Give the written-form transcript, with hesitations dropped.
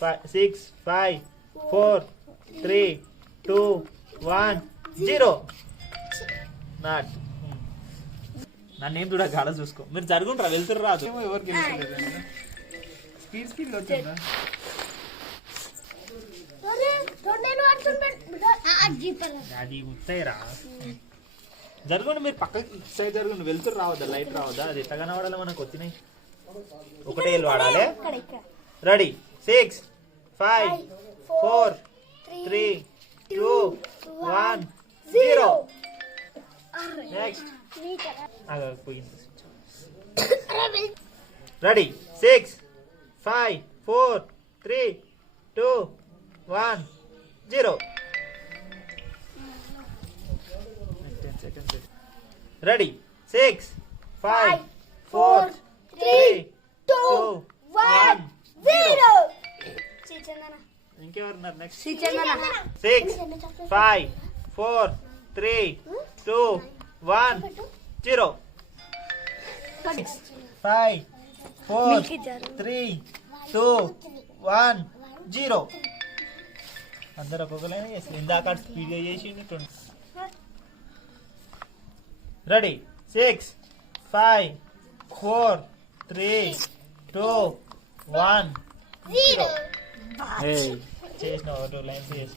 6 5 4 3 2 1 0 not నన్ను ఏం చూడ గాల చూసుకో మీరు జరుగుంటారా వెళ్తురు రాదు ఎవరికి స్పీడ్ వచ్చిందా అది ఉత్తాయిరా జరగండి మీరు పక్కకి సైడ్ జరగండి వెళ్తురు రావద్దా లైట్ రావద్దా అది ఎట్లా కనబడాలి మనకు వచ్చినాయి ఒకటే వెళ్ళి వాడాలి ready 6 5 4 3 2 1 0 next ready 6 5 4 3 2 1 0 10 seconds ready 6 5 4 3 2 1 0 ఇంకెవరున్నారు నెక్స్ట్ 6 5 4 3 2 1 0 6 5 4 3 2 1 0 అందరు ఒక్కొక్కలైనా చేసి ఇందాక స్పీడ్గా చేసి రెడీ 6 5 4 3 2 1 0 చేసిన 2 లైన్స్ చేసి